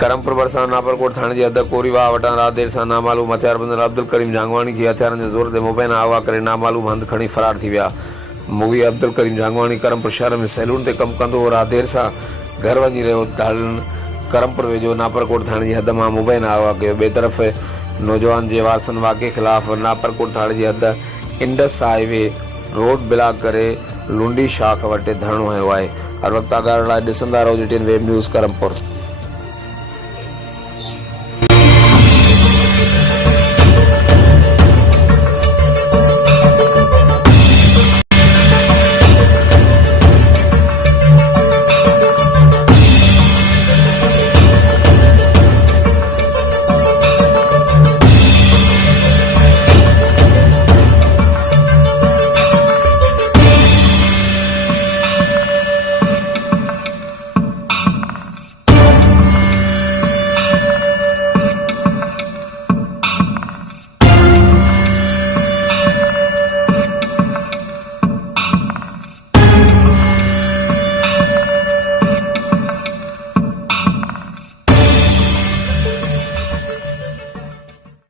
क्रमपुर भरिसां नापरकोट थाणे जी हद कोरीवाह वटां राति देर सां नामालूम हथियारबंद अब्दुल करीम झांगवाणी खे हथियारनि जे ज़ोर ते मुबैना अगवा करे नामालूम हंधि खणी फरार थी विया। मुगी अब्दुल करीम झांगवाणी क्रमपुर शहर में सैलून ते कमु कंदो हो। राति देर सां घर वञी रहियो धाड़नि क्रमपुर वेझो नापरकोट थाणे जी हद मां मुबैना अगवा कयो। ॿिए तरफ़ नौजवान जे वारसनि वाक़े ख़िलाफ़ नापरकोट थाणे जी हद इंडस हाईवे रोड ब्लॉक करे लुंडी शाख वटि धरणो हयो आहे। हर वक़्तु आगाह लाइ ॾिसंदा रहो जी10 वेब न्यूज़ क्रमपुर।